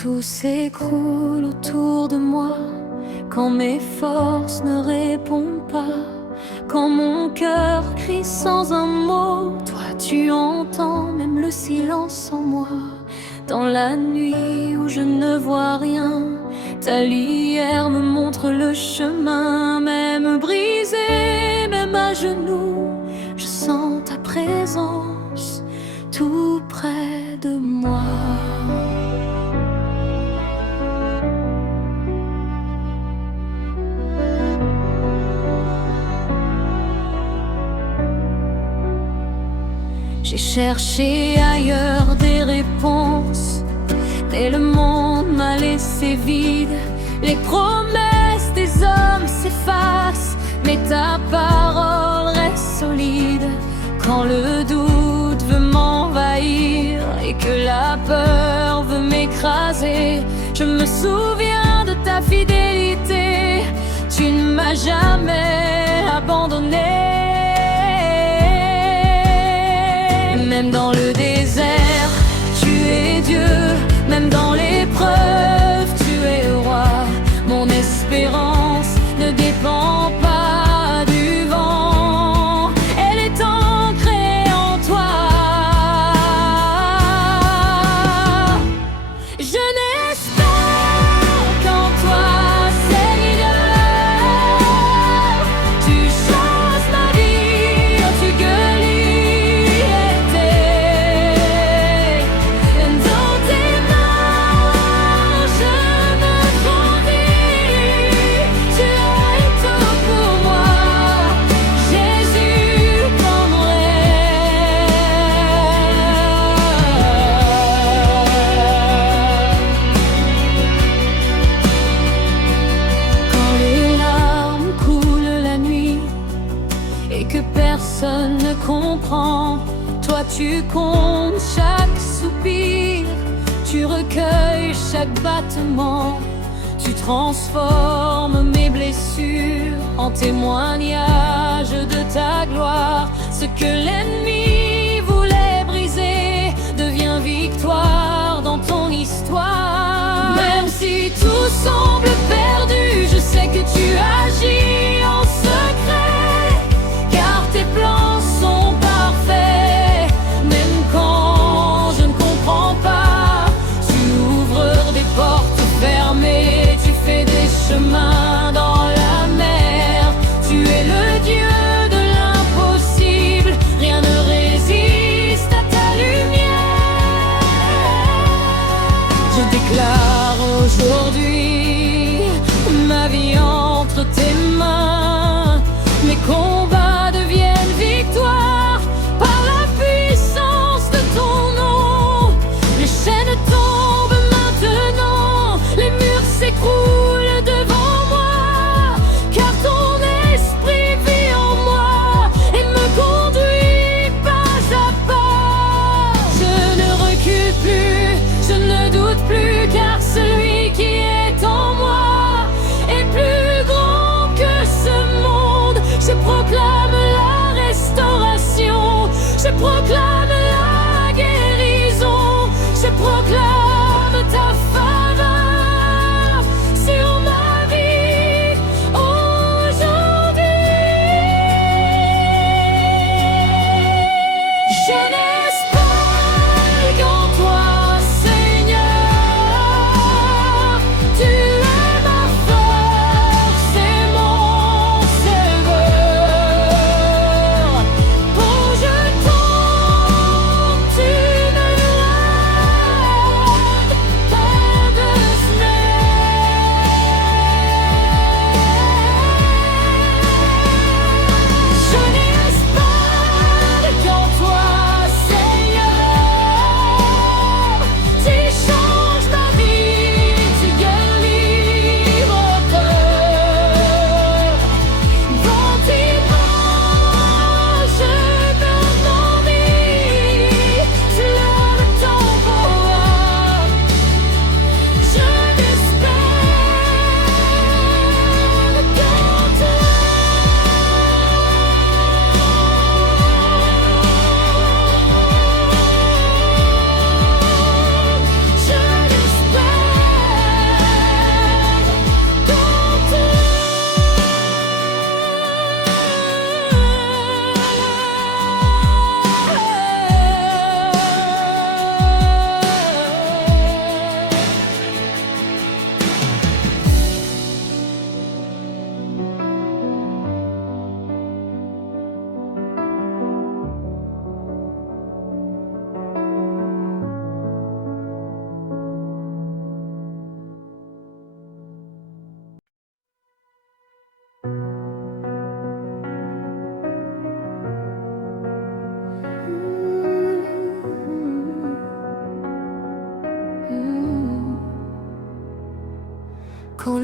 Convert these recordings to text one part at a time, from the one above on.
tout s'écroule autour de moi, quand mes forces ne répondent pas, quand mon cœur crie sans un mot, toi tu entends même le silence en moi. Dans la nuit où je ne vois rien, ta lumière me montre le chemin. Même brisé, même à genoux, je sens ta présence tout près de moi. J'ai cherché ailleurs des réponses, mais le monde m'a laissé vide. Les promesses des hommes s'effacent, mais ta parole reste solide. Quand le doute veut m'envahir et que la peur veut m'écraser, je me souviens de ta fidélité. Tu ne m'as jamais abandonné. Même dans le désert, tu es Dieu. Même dans l'épreuve, tu es roi. Mon espérance ne dépend pas du vent, elle est ancrée en toi. Je n'espère qu'en toi, Seigneur. Tu changes ma vie, tu guéris. Dans tes mains, je me grandis. Tu es tout pour moi, Jésus, mon rêve. Quand les larmes coulent la nuit et que personne ne comprend, toi tu comptes chaque soupir, tu recueilles chaque battement. Tu transformes mes blessures en témoignage de ta gloire. Ce que l'ennemi voulait briser devient victoire dans ton histoire. Même si tout semble perdu, je sais que tu agis en secret, car tes plans sont parfaits. Même quand je ne comprends pas, tu ouvres des portes fermées, tu fais des chemins dans la mer. Tu es le Dieu de l'impossible, rien ne résiste à ta lumière. Je déclare aujourd'hui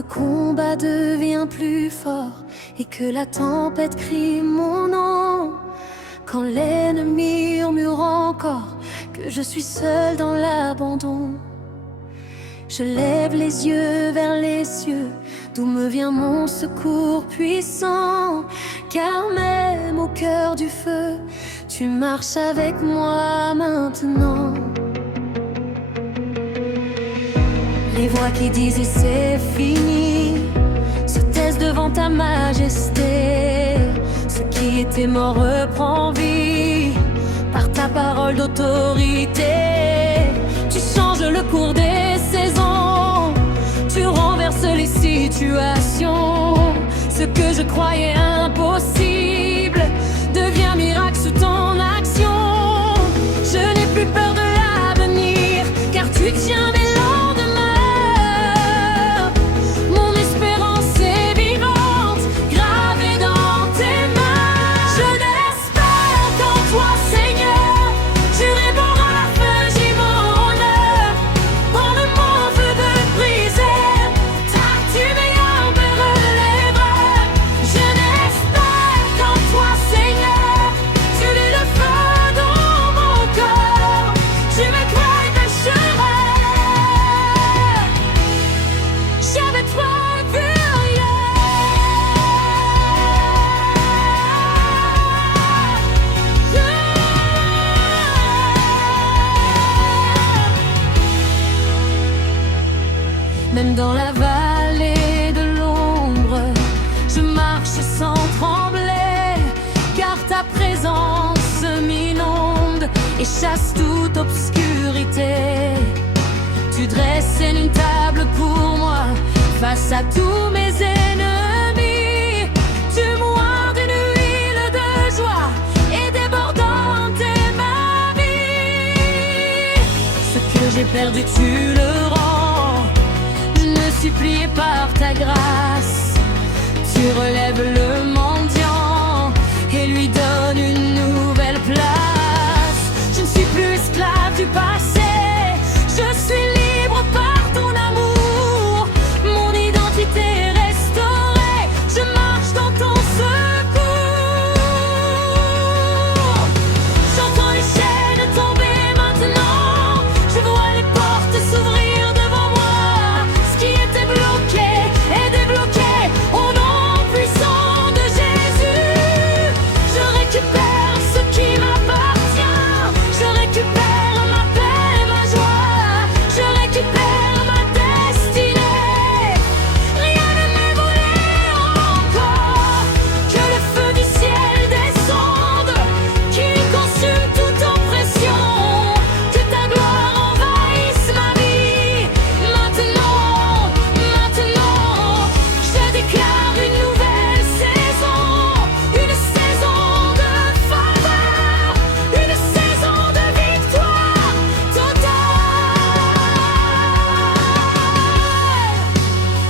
le combat devient plus fort et que la tempête crie mon nom, quand l'ennemi murmure encore que je suis seul dans l'abandon, je lève les yeux vers les cieux, d'où me vient mon secours puissant. Car même au cœur du feu, tu marches avec moi maintenant. Les voix qui disaient c'est fini se taisent devant ta majesté. Ce qui était mort reprend vie par ta parole d'autorité. Tu changes le cours des saisons, tu renverses les situations. Ce que je croyais impossible devient miracle sous ton action. Je n'ai plus peur de l'avenir, car tu tiens mes lendemains. Mon espérance est vivante, gravée dans tes mains. Je l'espère qu'en toi, Seigneur, tu répondras à feu, j'ai mon honneur. Quand le monde veut briser, car tu meilleur me relèvera. Je n'espère qu'en toi, Seigneur, tu es le feu dans mon corps. Tu me crois pécheresse. J'avais toi vu Même dans la vallée de l'ombre, je marche sans trembler, car ta présence m'inonde et chasse toute obscurité. Tu dresses une table pour moi face à tous mes ennemis. Tu moins d'une huile de joie et débordante est ma vie. Ce que j'ai perdu, tu le rends. Je me suis plié par ta grâce. Tu relèves le mendiant et lui donnes une nouvelle place. Je ne suis plus esclave du passé, je suis libre par ton amour. Mon identité est restaurée, je marche dans ton secours. J'entends les chaînes tomber maintenant, je vois les portes s'ouvrir devant moi. Ce qui était bloqué est débloqué au nom puissant de Jésus. Je récupère ce qui m'appartient, je récupère ma paix, ma joie, je récupère ma destinée. Rien ne m'est volé encore, que le feu du ciel descende, qu'il consume toute oppression, que ta gloire envahisse ma vie. Maintenant, je déclare une nouvelle saison, une saison de faveur, une saison de victoire totale.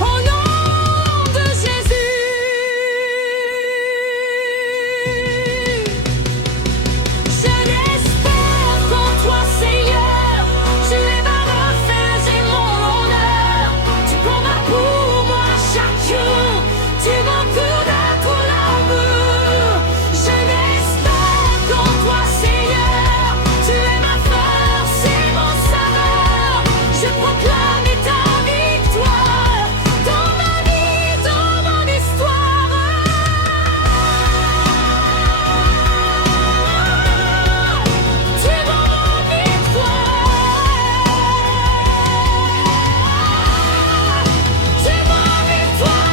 Au nom de Jésus. Je l'espère qu'en toi, Seigneur, tu es ma refuge et mon honneur. Tu combats pour moi chaque jour, tu m'entoures à ton amour. Je l'espère qu'en toi, Seigneur, tu es ma force et mon sauveur. Je proclame ta victoire dans ma vie, dans mon histoire. Tu es mon victoire. Tu es mon victoire.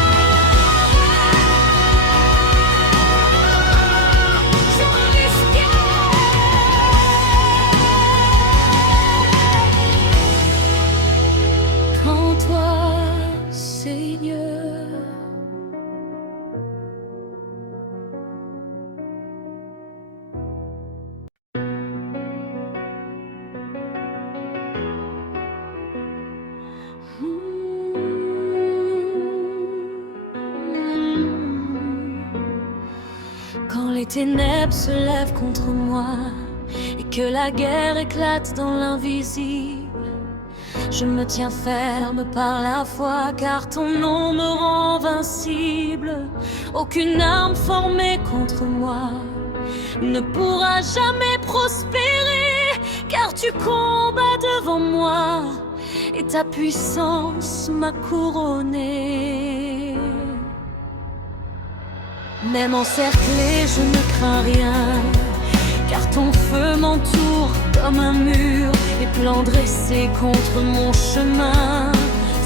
Je m'en qu'en toi, Seigneur. Quand les ténèbres se lèvent contre moi et que la guerre éclate dans l'invisible, Je me tiens ferme par la foi, car ton nom me rend invincible. Aucune arme formée contre moi ne pourra jamais prospérer, car tu combats devant moi et ta puissance m'a couronné. Même encerclé, je ne crains rien, car ton feu m'entoure comme un mur. Les plans dressés contre mon chemin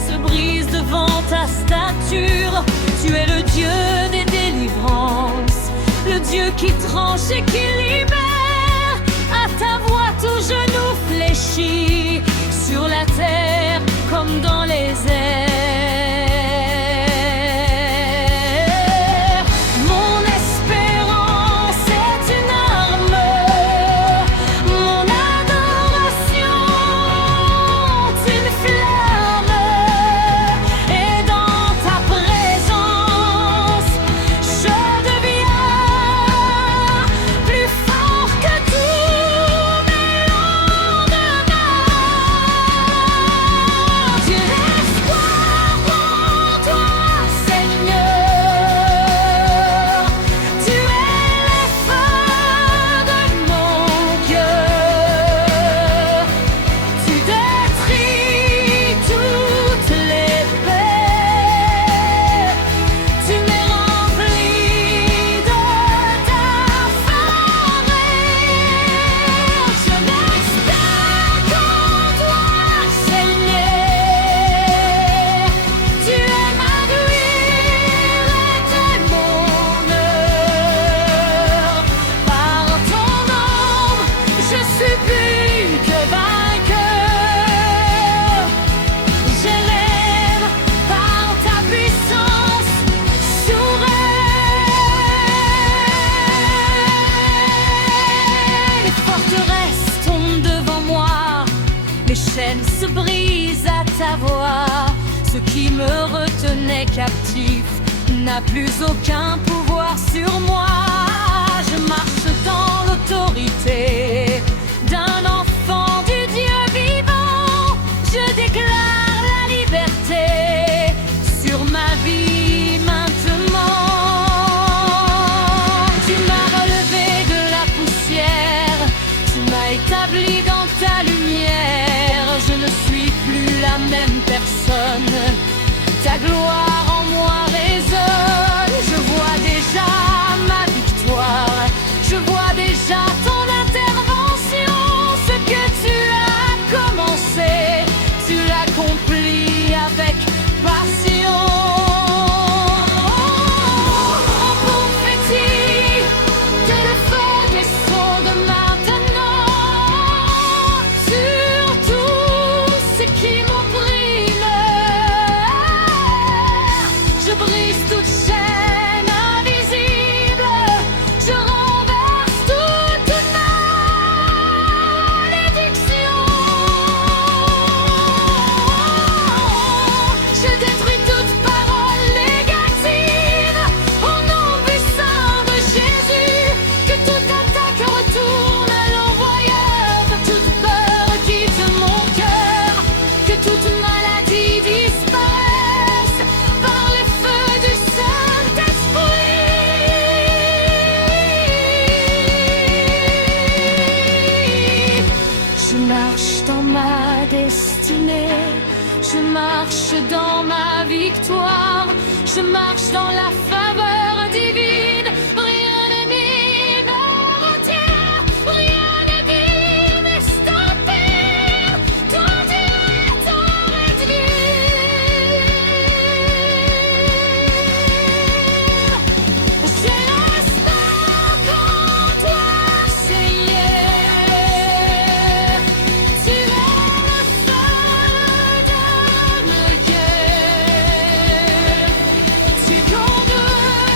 se brisent devant ta stature. Tu es le Dieu des délivrances, le Dieu qui tranche et qui libère. À ta voix tout genou fléchit, sur la terre comme dans les airs. Les chaînes se brisent à ta voix. Ce qui me retenait captif n'a plus aucun pouvoir sur moi. Je marche dans l'autorité d'un enfant du Dieu vivant. Je déclare la liberté sur ma vie maintenant. Tu m'as relevé de la poussière, tu m'as établi dans ta lumière. Je ne suis plus la même personne, ta gloire en moi résonne. Je vois déjà ma victoire, je vois déjà ton intervention. Ce que tu as commencé, tu l'accomplis avec passion. En prophétie, t'es le feu des sons de maintenant. Sur tout ce qui m'opprime, je brise toute chaîne invisible. Je renverse toute malédiction. Je détruis toute parole négative au nom puissant de Jésus. Que toute attaque retourne à l'envoyeur, que toute peur quitte mon cœur, que toute maladie disparaisse par les feux du Saint-Esprit. Je marche dans ma destinée, je marche dans ma victoire, je marche dans la faveur divine. Rien n'ennemi me retient, rien ne vit m'estomper. Toi tu es torrent de vie. J'ai l'espoir qu'en toi, Seigneur. Tu es le feu de ma guerre. Tu conduis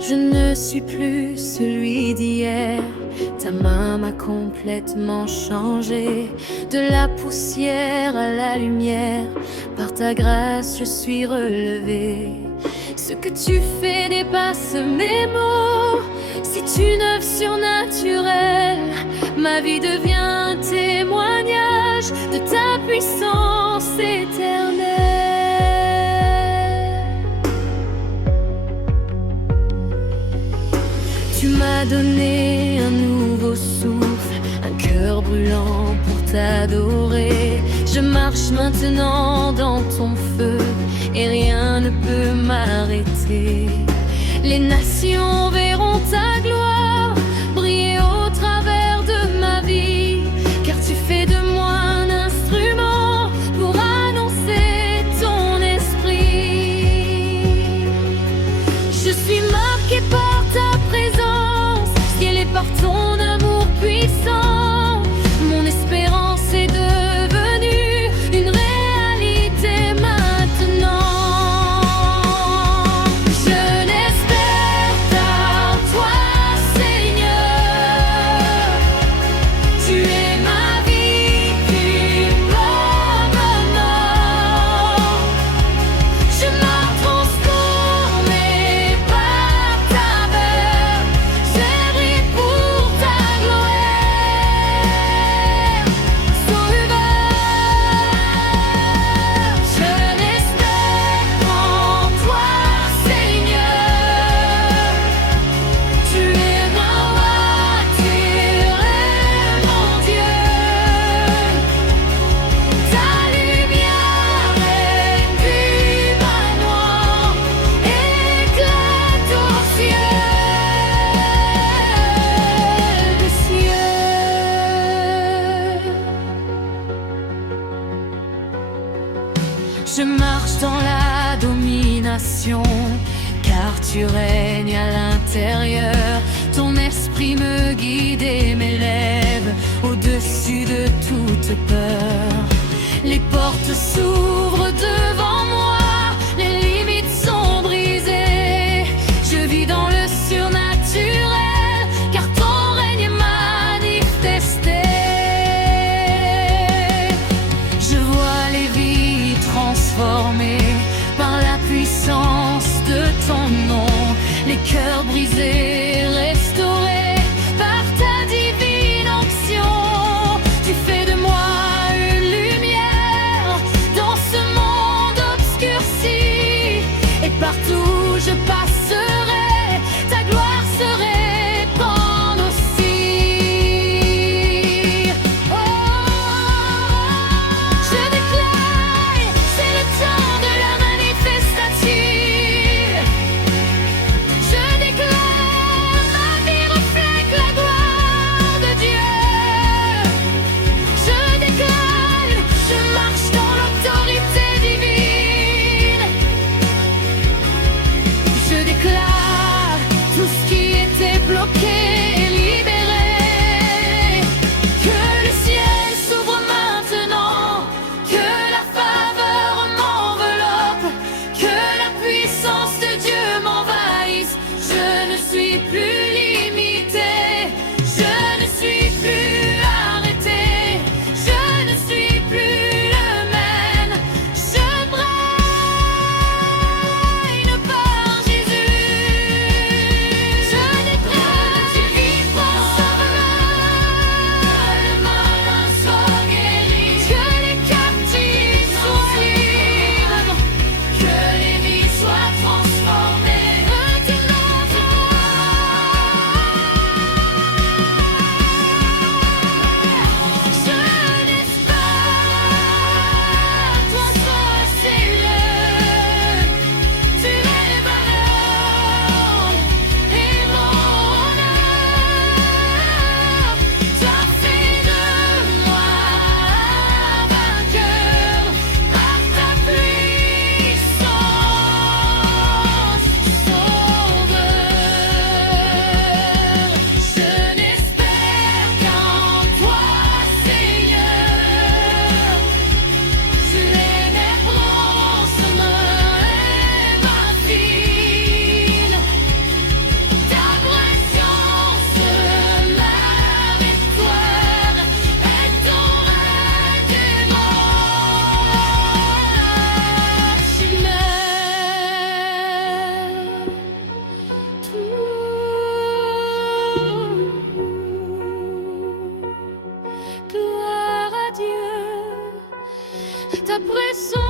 Je ne suis plus celui d'hier. Ta main m'a complètement changé. De la poussière à la lumière, par ta grâce je suis relevé. Ce que tu fais dépasse mes mots. C'est une œuvre surnaturelle. Ma vie devient un témoignage de ta puissance éternelle. Tu m'as donné un nouveau souffle, un cœur brûlant pour t'adorer. Je marche maintenant dans ton feu et rien ne peut m'arrêter. Les nations verront ta gloire briller au travers de ma vie, car tu fais de moi un instrument pour annoncer ton esprit. Je suis marqué par ta présence, scellé par ton amour puissant. Mon espérance est devenue une réalité maintenant. Je n'espère qu'en toi, Seigneur. Tu es ma vie, tu m'ordonnes. Je m'en transforme par ta peur. Je brille pour ta gloire, Sauveur. Je n'espère qu'en toi, Seigneur. Tu es ma roi, tu es mon Dieu. Ta lumière écume à moi, éclate aux cieux des cieux. Je marche dans la domination, car tu règnes à l'intérieur. Ton esprit me guide et m'élève au-dessus de toute peur. Les portes s'ouvrent devant moi, les limites sont brisées. Je vis dans le surnaturel, car ton règne est manifesté. Je vois les vies transformées par la puissance de ton nom, les cœurs brisés restaurés par ta divine onction. Tu fais de moi une lumière dans ce monde obscurci, et partout où je passerai, ta gloire se répand aussi. Oh, je déclare, c'est le temps de la manifestation. Je déclare, ma vie reflète la gloire de Dieu. Je déclare, je marche dans l'autorité divine. Je déclare, tout ce qui était bloqué est libéré. Que le ciel s'ouvre maintenant, que la faveur m'enveloppe, que la puissance de Dieu m'envahisse. Je ne suis plus limité, je ne suis plus arrêté, je ne suis plus le même. Je brille par Jésus. après son